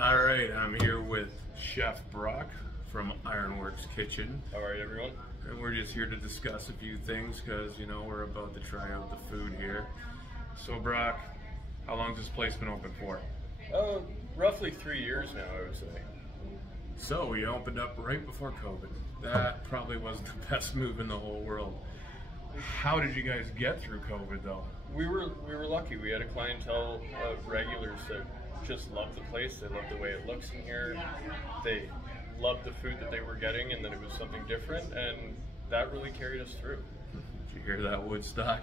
All right, I'm here with Chef Brock from Ironworks-Kitchen. How are you, everyone? And we're just here to discuss a few things because, you know, we're about to try out the food here. So, Brock, how long's this place been open for? Roughly 3 years now, I would say. So, we opened up right before COVID. That probably wasn't the best move in the whole world. How did you guys get through COVID, though? We were lucky. We had a clientele of regulars that just loved the place. They loved the way it looks in here. They loved the food that they were getting, and that it was something different, and that really carried us through. Did you hear that, Woodstock?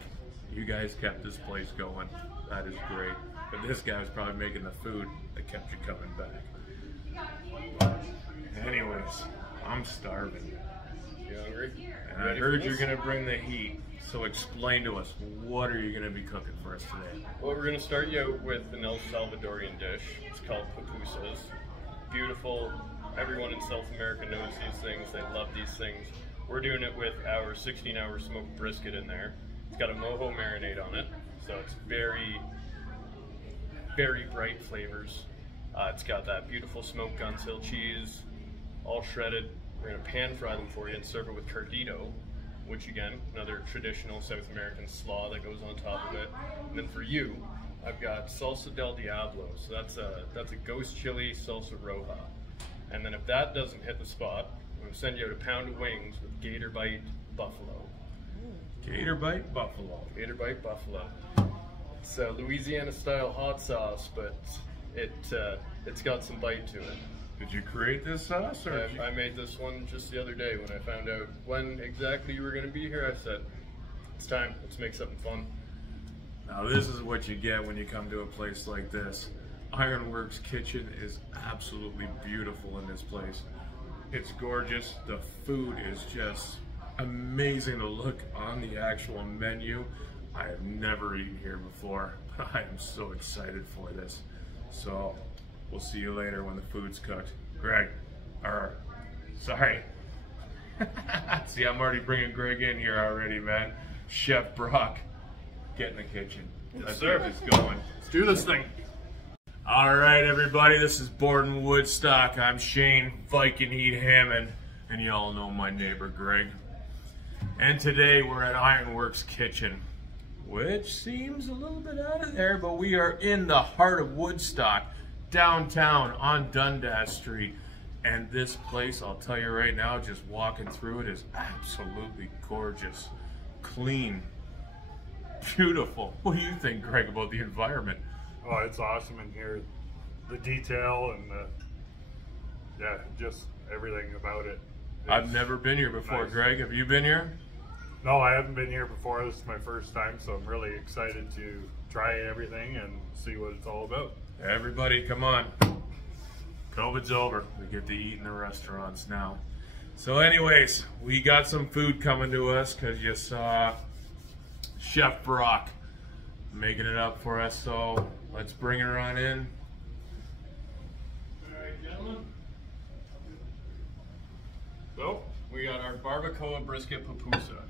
You guys kept this place going. That is great. But this guy was probably making the food that kept you coming back. Anyways, I'm starving. You hungry? And I heard you're going to bring the heat. So explain to us, what are you going to be cooking for us today? Well, we're going to start you out with an El Salvadorian dish. It's called pupusas. Beautiful. Everyone in South America knows these things. They love these things. We're doing it with our 16-hour smoked brisket in there. It's got a mojo marinade on it, so it's very, very bright flavors. It's got that beautiful smoked Gunsill cheese, all shredded. We're going to pan fry them for you and serve it with cardito, which again, another traditional South American slaw that goes on top of it. And then for you, I've got salsa del diablo. So that's a ghost chili salsa roja. And then if that doesn't hit the spot, I'm going to send you out a pound of wings with Gator Bite Buffalo. Gator Bite Buffalo. Gator Bite Buffalo. It's a Louisiana style hot sauce, but it's got some bite to it. Did you create this sauce? Or I made this one just the other day when I found out when exactly you were going to be here. I said, it's time, let's make something fun. Now this is what you get when you come to a place like this. Ironworks-Kitchen is absolutely beautiful in this place. It's gorgeous. The food is just amazing to look on the actual menu. I have never eaten here before. I am so excited for this. So we'll see you later when the food's cooked. Greg, sorry. See, I'm already bringing Greg in here already, man. Chef Brock, get in the kitchen. Let's get this going. Let's do this thing. All right, everybody, this is Borden Woodstock. I'm Shane Viking Heat Hammond, and you all know my neighbor, Greg. And today we're at Ironworks-Kitchen, which seems a little bit out of there, but we are in the heart of Woodstock, downtown on Dundas Street. And this place, I'll tell you right now, just walking through it is absolutely gorgeous, clean, beautiful. What do you think, Greg, about the environment? Oh, it's awesome in here. The detail and yeah, just everything about it. I've never been here before, nice. Greg, have you been here? No, I haven't been here before. This is my first time, so I'm really excited to try everything and see what it's all about. Everybody, come on. COVID's over. We get to eat in the restaurants now. So anyways, we got some food coming to us because you saw Chef Brock making it up for us, so let's bring her on in. All right, gentlemen. So, we got our barbacoa brisket pupusa.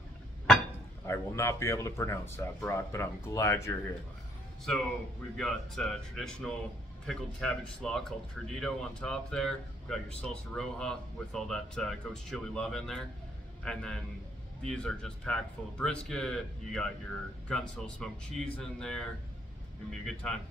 I will not be able to pronounce that, Brock, but I'm glad you're here. So, we've got traditional pickled cabbage slaw called cardito on top there. We've got your salsa roja with all that ghost chili love in there. And then these are just packed full of brisket. You got your Gunsill smoked cheese in there. It's gonna be a good time.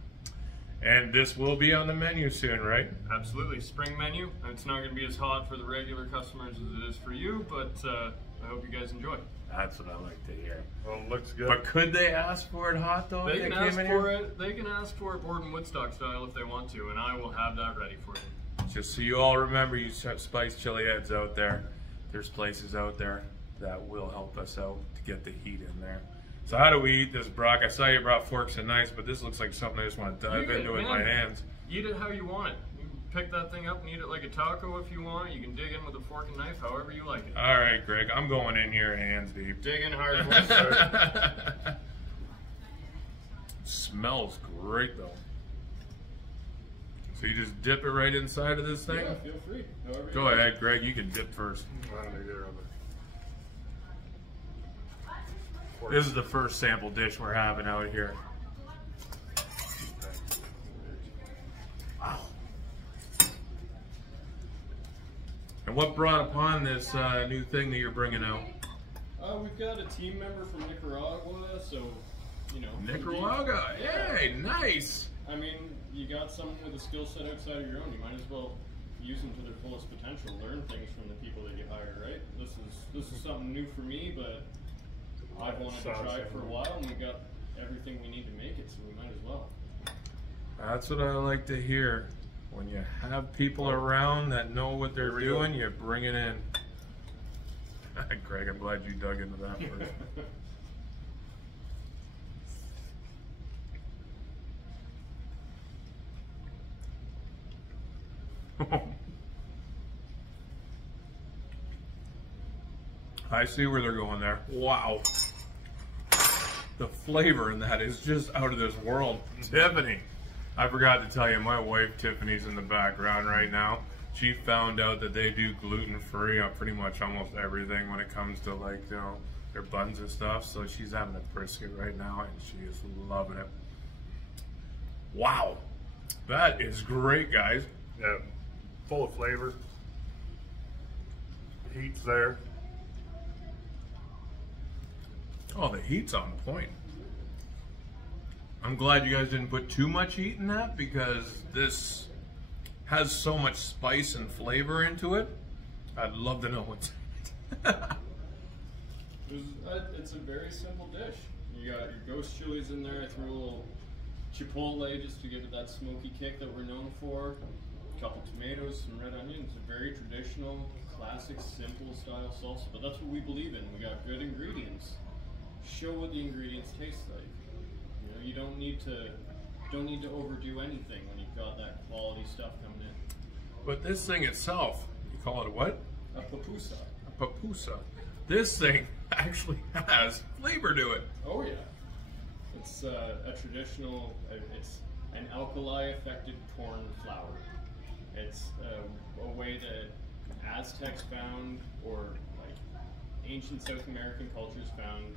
And this will be on the menu soon, right? Absolutely, spring menu. It's not gonna be as hot for the regular customers as it is for you, but I hope you guys enjoy. That's what I like to hear. Well, it looks good. But could they ask for it hot though? They can ask for it. They can ask for it Borden Woodstock style if they want to, and I will have that ready for you. Just so you all remember, you spice chili heads out there, there's places out there that will help us out to get the heat in there. So how do we eat this, Brock? I saw you brought forks and knives, but this looks like something I just want to dive into with my hands. Eat it how you want it. You can pick that thing up and eat it like a taco if you want. You can dig in with a fork and knife, however you like it. All right, Greg, I'm going in here hands deep. Dig in hard, sir. Smells great though. So you just dip it right inside of this thing? Yeah, feel free. Go ahead, Greg, you can dip first. This is the first sample dish we're having out here. Wow. And what brought upon this new thing that you're bringing out? We've got a team member from Nicaragua, so, you know. Nicaragua, yay, nice. I mean, you got someone with a skill set outside of your own. You might as well use them to their fullest potential. Learn things from the people that you hire, right? This is something new for me, but I've wanted to try it for a while, and we got everything we need to make it, so we might as well. That's what I like to hear. When you have people around that know what they're doing, you bring it in. Greg, I'm glad you dug into that first. I see where they're going there. Wow. The flavor in that is just out of this world. Tiffany, I forgot to tell you, my wife Tiffany's in the background right now. She found out that they do gluten-free on pretty much almost everything when it comes to, like, you know, their buns and stuff. So she's having a brisket right now and she is loving it. Wow. That is great, guys. Yeah, full of flavor. The heat's there. Oh, the heat's on point. I'm glad you guys didn't put too much heat in that because this has so much spice and flavor into it. I'd love to know what's in it. It's a very simple dish. You got your ghost chilies in there. I threw a little chipotle just to give it that smoky kick that we're known for. A couple tomatoes, some red onions. A very traditional, classic, simple style salsa, but that's what we believe in. We got good ingredients. Show what the ingredients taste like. You know, you don't need to overdo anything when you've got that quality stuff coming in. But this thing itself, you call it a what? A pupusa. A pupusa. This thing actually has flavor to it. Oh yeah. It's a traditional, it's an alkali-affected corn flour. It's a way that Aztecs found, or like ancient South American cultures found,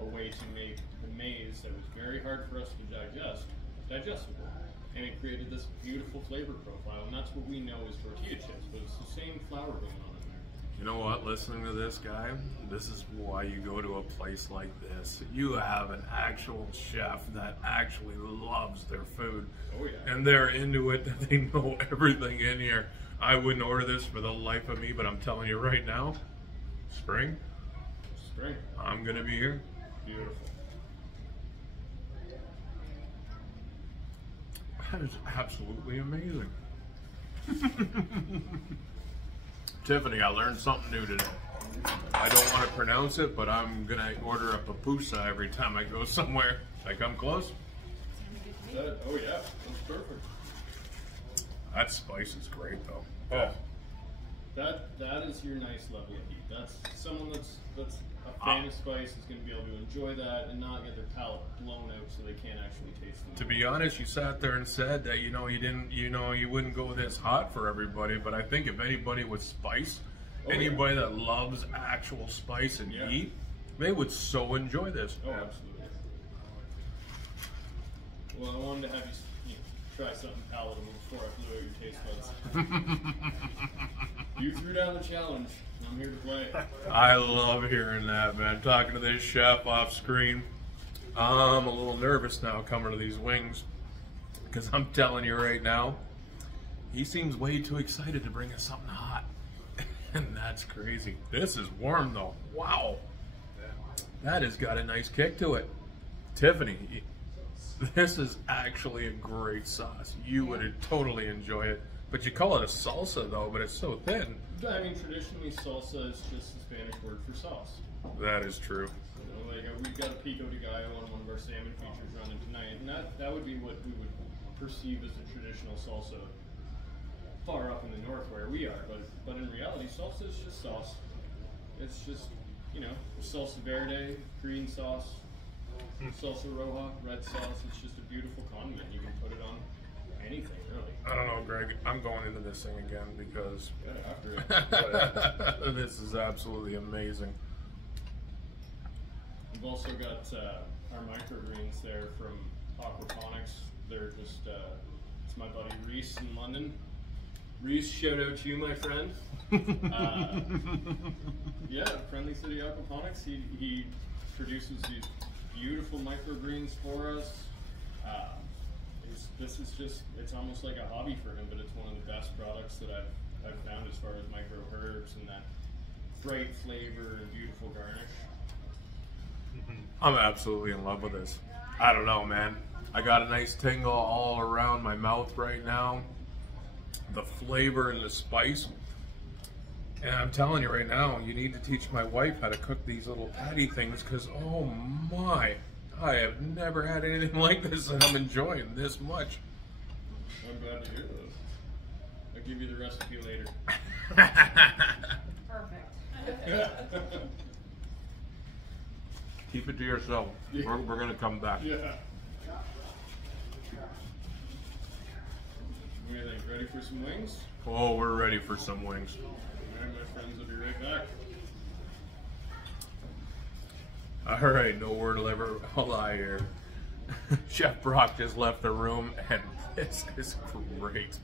a way to make the maize that was very hard for us to digest, digestible. And it created this beautiful flavor profile, and that's what we know as tortilla chips, but it's the same flour going on in there. You know what, listening to this guy, this is why you go to a place like this. You have an actual chef that actually loves their food. Oh yeah. And they're into it, that they know everything in here. I wouldn't order this for the life of me, but I'm telling you right now, spring, I'm gonna be here. Beautiful. That is absolutely amazing. Tiffany, I learned something new today. I don't want to pronounce it, but I'm going to order a pupusa every time I go somewhere. Should I come close? Oh yeah, that's perfect. That spice is great though. Oh. That is your nice level of heat. That's someone that's a fan of spice is going to be able to enjoy that and not get their palate blown out so they can't actually taste it. To be honest, you sat there and said that you wouldn't go this hot for everybody, but I think if anybody with spice, anybody that loves actual spice and heat, they would so enjoy this. Oh, absolutely. Well, I wanted to have you try something palatable before I blew out your taste buds. You threw down the challenge. I'm here to play. I love hearing that, man. Talking to this chef off screen, I'm a little nervous now coming to these wings because I'm telling you right now, he seems way too excited to bring us something hot. And that's crazy. This is warm though. Wow. That has got a nice kick to it. Tiffany, this is actually a great sauce. You would totally enjoy it. But you call it a salsa though, but it's so thin. I mean, traditionally salsa is just the Spanish word for sauce. That is true. You know, like we've got a pico de gallo on one of our salmon features running tonight, and that would be what we would perceive as a traditional salsa far up in the north where we are. But in reality, salsa is just sauce. It's just, you know, salsa verde, green sauce, salsa roja, red sauce. It's just a beautiful condiment. You can put it on anything, really. I don't know, Greg. I'm going into this thing again because this is absolutely amazing. We've also got our microgreens there from aquaponics. They're just, it's my buddy Reese in London. Reese, shout out to you, my friend. Yeah, Friendly City Aquaponics. He produces these beautiful microgreens for us. This is just, it's almost like a hobby for him, but it's one of the best products that I've found as far as micro herbs and that bright flavor and beautiful garnish. I'm absolutely in love with this. I don't know, man. I got a nice tingle all around my mouth right now. The flavor and the spice. And I'm telling you right now, you need to teach my wife how to cook these little patty things, because oh my, I have never had anything like this and I'm enjoying this much. I'm glad to hear this. I'll give you the recipe later. Perfect. Keep it to yourself. Yeah. We're going to come back. Yeah. What do you think? Ready for some wings? Oh, we're ready for some wings. Alright, my friends, I'll be right back. All right, no word will ever lie here. Chef Brock just left the room, and this is great.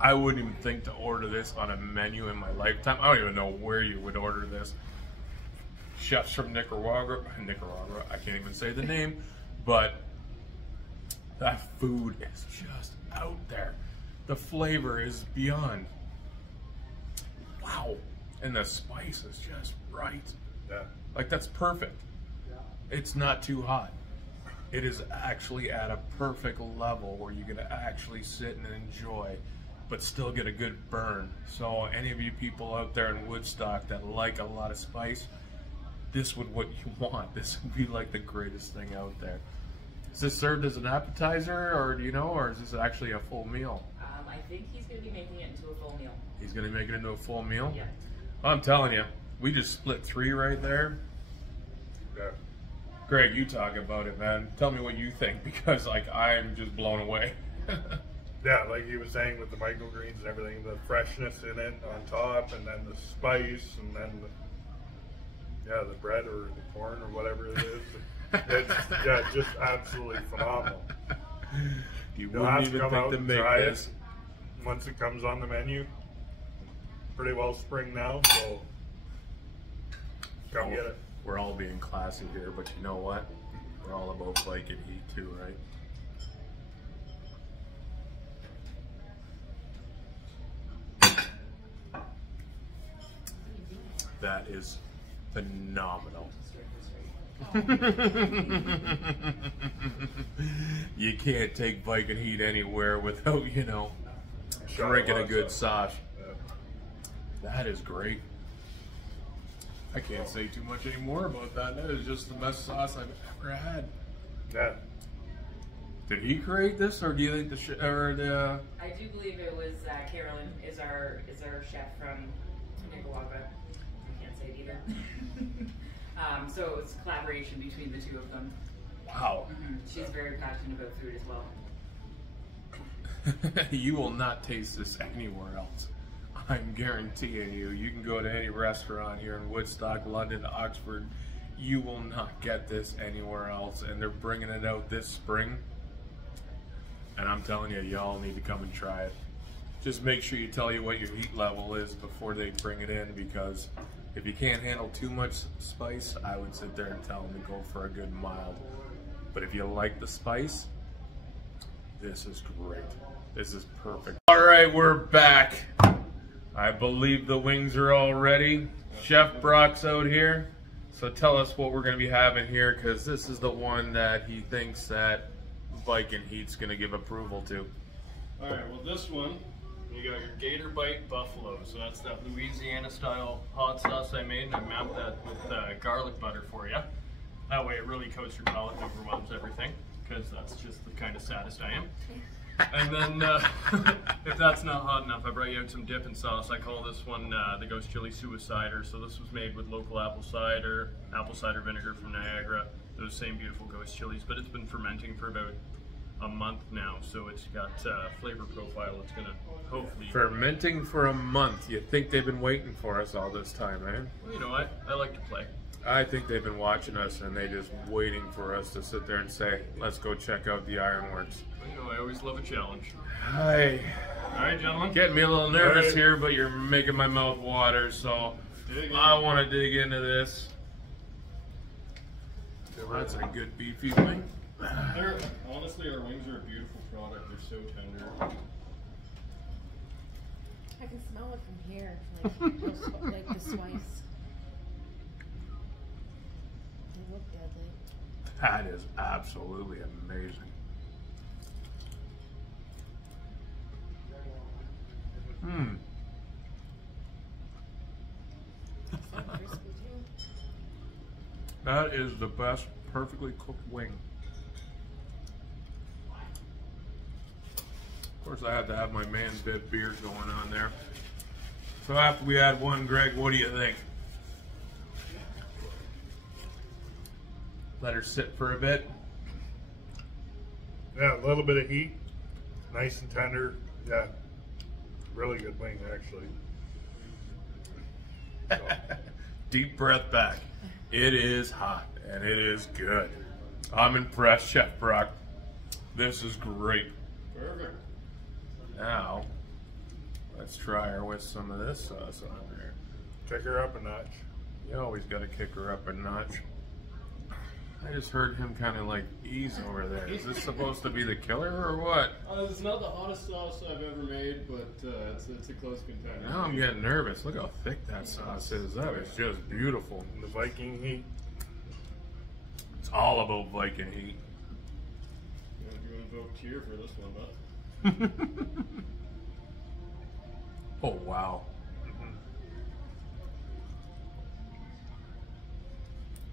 I wouldn't even think to order this on a menu in my lifetime. I don't even know where you would order this. Chefs from Nicaragua, I can't even say the name, but that food is just out there. The flavor is beyond. Wow. And the spice is just right. Yeah. Like, that's perfect. It's not too hot. It is actually at a perfect level where you can actually sit and enjoy, but still get a good burn. So any of you people out there in Woodstock that like a lot of spice, this would what you want. This would be like the greatest thing out there. Is this served as an appetizer, or do you know, or is this actually a full meal? I think he's going to be making it into a full meal. He's going to make it into a full meal? Yeah. I'm telling you, we just split 3 right there. Yeah. Greg, you talk about it, man. Tell me what you think, because like I'm just blown away. Yeah, like he was saying with the microgreens and everything, the freshness in it on top, and then the spice, and then the bread or the corn or whatever it is. It's just absolutely phenomenal. You You'll have wouldn't to even come think out to and make try this. it once it comes on the menu. Pretty well spring now, so come get it. We're all being classy here, but you know what? We're all about bike and heat too, right? That is phenomenal. You can't take bike and heat anywhere without, you know, drinking a good sauce. That is great. I can't say too much anymore about that. That is just the best sauce I've ever had. Yeah. Did he create this, or do you think the I do believe it was Carolyn is our chef from Nicaragua. I can't say it either. So it's a collaboration between the two of them. Wow. She's very passionate about food as well. You will not taste this anywhere else. I'm guaranteeing you. You can go to any restaurant here in Woodstock, London, Oxford. You will not get this anywhere else. And they're bringing it out this spring. And I'm telling you, y'all need to come and try it. Just make sure you tell you what your heat level is before they bring it in, because if you can't handle too much spice, I would sit there and tell them to go for a good mild. But if you like the spice, this is great. This is perfect. All right, we're back. I believe the wings are all ready. Chef Brock's out here. So tell us what we're going to be having here, because this is the one that he thinks that Bike and Heat's going to give approval to. Alright, well this one, you got your Gator Bite Buffalo. So that's that Louisiana style hot sauce I made, and I mapped that with garlic butter for you. That way it really coats your palate and overwhelms everything, because that's just the kind of saddest I am. And then, if that's not hot enough, I brought you out some dipping sauce. I call this one the Ghost Chili Suicider. So this was made with local apple cider vinegar from Niagara, those same beautiful ghost chilies, but it's been fermenting for about a month now, so it's got flavor profile. It's gonna hopefully... Fermenting for a month. You think they've been waiting for us all this time, man? Well, you know what? I like to play. I think they've been watching us and they just waiting for us to sit there and say, let's go check out the Ironworks. You know, I always love a challenge. All right, gentlemen. Getting me a little nervous Right. here, but you're making my mouth water, so I want to dig into this. Well, that's a good beefy wing. Honestly, our wings are a beautiful product. They're so tender. I can smell it from here, like the spice. They look deadly. That is absolutely amazing. Hmm. So crispy too. That is the best perfectly cooked wing. Of course, I had to have my man's dead beard going on there. So after we had one, Greg, what do you think? Let her sit for a bit. Yeah, a little bit of heat, nice and tender. Yeah, really good wing actually. So. Deep breath back. It is hot and it is good. I'm impressed, Chef Brock. This is great. Perfect. Now, let's try her with some of this sauce on there. Take her up a notch. You always got to kick her up a notch. I just heard him kind of like ease over there. Is this supposed to be the killer or what? It's not the hottest sauce I've ever made, but it's a close contender. Now I'm getting nervous. Look how thick that sauce is. That is just beautiful. And the Viking heat. It's all about Viking heat. You invoke tear for this one, but Oh, wow.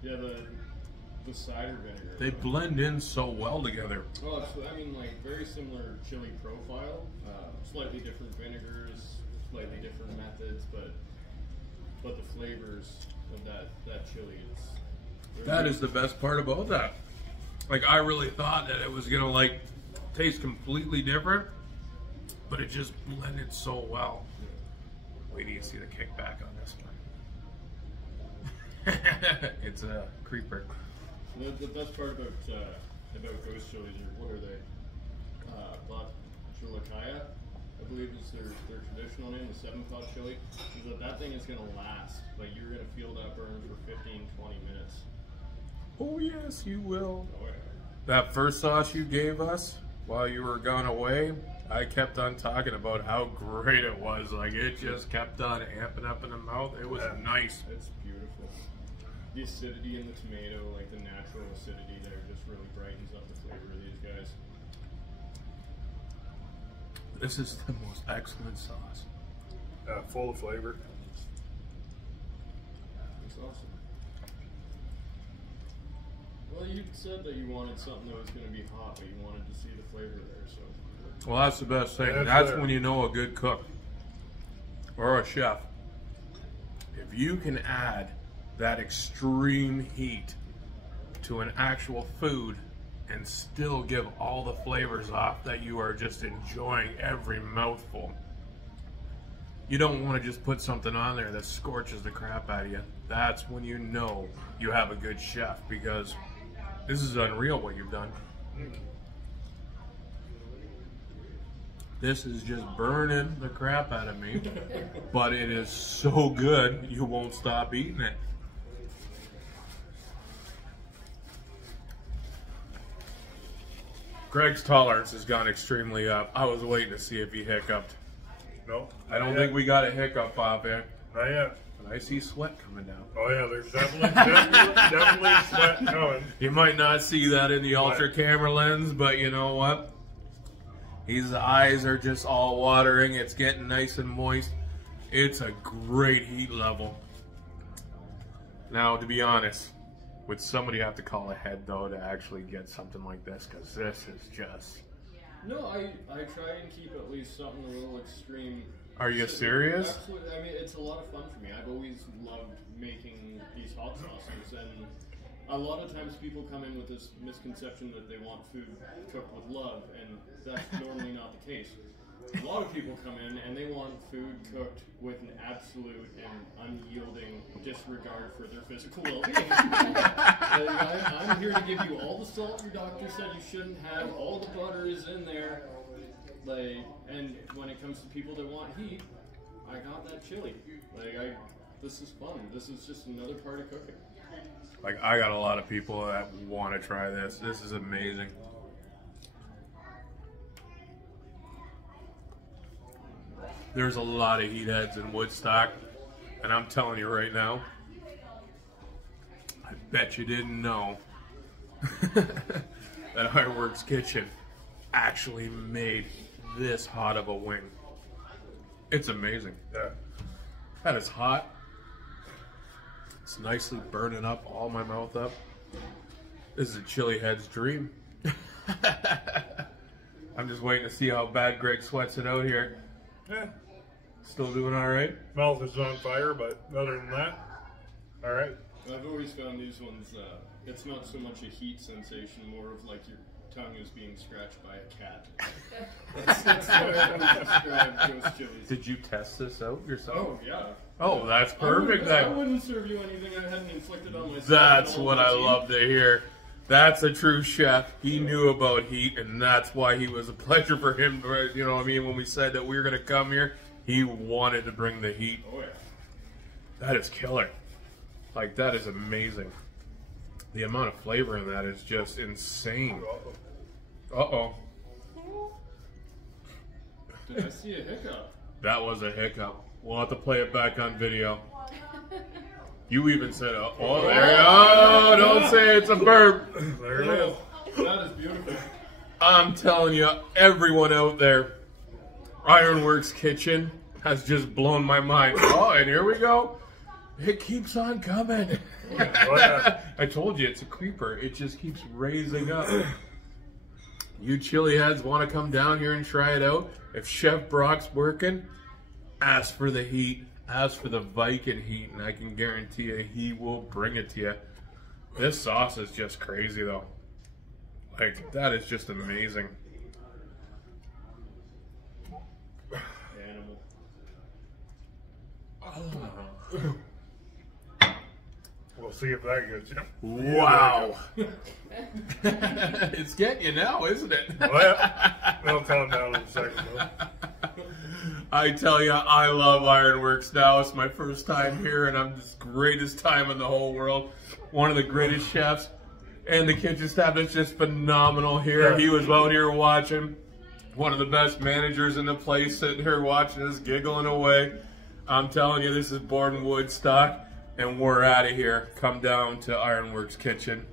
yeah, the cider vinegar. They blend in so well together. Oh, I mean, like very similar chili profile, slightly different vinegars, slightly different methods, but the flavors of that chili, That is the best part about that. Like, I really thought that it was gonna like taste completely different, but it just blended so well. Wait till you see the kickback on this one. It's a creeper. The best part about ghost chilies are, what are they? Black Chilacaya, I believe is their traditional name, the 7-pot chili. Is that thing is gonna last. Like you're gonna feel that burn for 15, 20 minutes. Oh yes, you will. Oh yeah. That first sauce you gave us while you were gone away, I kept on talking about how great it was. Like, it just kept on amping up in the mouth. It was nice. It's beautiful. The acidity in the tomato, like the natural acidity there, just really brightens up the flavor of these guys. This is the most excellent sauce. Full of flavor. It's awesome. Well, you said that you wanted something that was going to be hot, but you wanted to see the flavor there, so. Well, that's the best thing. Yeah, That's sure. when you know a good cook or a chef. If you can add that extreme heat to an actual food and still give all the flavors off that you are just enjoying every mouthful. You don't want to just put something on there that scorches the crap out of you. That's when you know you have a good chef, because this is unreal what you've done. This is just burning the crap out of me, but it is so good you won't stop eating it. Greg's tolerance has gone extremely up. I was waiting to see if he hiccuped. No. I don't think we got a hiccup off it. Not yet. But I see sweat coming down. Oh yeah, there's definitely sweat coming. You might not see that in the ultra camera lens, but you know what? His eyes are just all watering. It's getting nice and moist. It's a great heat level. Now, to be honest, would somebody have to call ahead though to actually get something like this? Because this is just... No, I try and keep at least something a little extreme. Are you serious? Absolutely. I mean, it's a lot of fun for me. I've always loved making these hot sauces, and a lot of times people come in with this misconception that they want food cooked with love, and that's normally not the case. A lot of people come in and they want food cooked with an absolute and unyielding disregard for their physical well-being. I'm here to give you all the salt your doctor said you shouldn't have, all the butter is in there, Like, and when it comes to people that want heat, I got that chili. Like, this is fun. This is just another part of cooking. Like, I got a lot of people that want to try this. This is amazing. There's a lot of heat heads in Woodstock, and I'm telling you right now, I bet you didn't know that Ironworks-Kitchen actually made this hot of a wing. It's amazing. Yeah. That is hot. It's nicely burning up all my mouth up. This is a chili head's dream. I'm just waiting to see how bad Greg sweats it out here. Yeah. Still doing all right? Mouth is on fire, but other than that, all right. I've always found these ones, it's not so much a heat sensation, more of like your tongue is being scratched by a cat. That's the way I would describe ghost chilies. Did you test this out yourself? Oh, yeah. Oh, that's perfect then. I wouldn't serve you anything I hadn't inflicted on myself. That's what I love to hear. That's a true chef. He knew about heat, and that's why he was a pleasure for him. You know what I mean? When we said that we were going to come here, he wanted to bring the heat. Oh, yeah. That is killer. Like, that is amazing. The amount of flavor in that is just insane. Uh-oh. Did I see a hiccup? That was a hiccup. We'll have to play it back on video. You even said, oh, there you go. Oh, don't say it's a burp. There it is. That is beautiful. I'm telling you, everyone out there, Ironworks-Kitchen has just blown my mind. Oh, and here we go. It keeps on coming. Oh, yeah. I told you, it's a creeper. It just keeps raising up. You chili heads want to come down here and try it out? If Chef Brock's working, ask for the heat. Ask for the Viking heat, and I can guarantee you he will bring it to you. This sauce is just crazy, though. Like, that is just amazing. Animal. Oh. We'll see if that gets you. Wow. It's getting you now, isn't it? Oh, yeah. I'll calm down in a second, though. I tell you, I love Ironworks now. It's my first time here, and I'm just greatest time in the whole world. One of the greatest chefs, and the kitchen staff is just phenomenal here. Yeah. He was out here watching. One of the best managers in the place, sitting here watching us, giggling away. I'm telling you, this is born Woodstock, and we're out of here. Come down to Ironworks-Kitchen.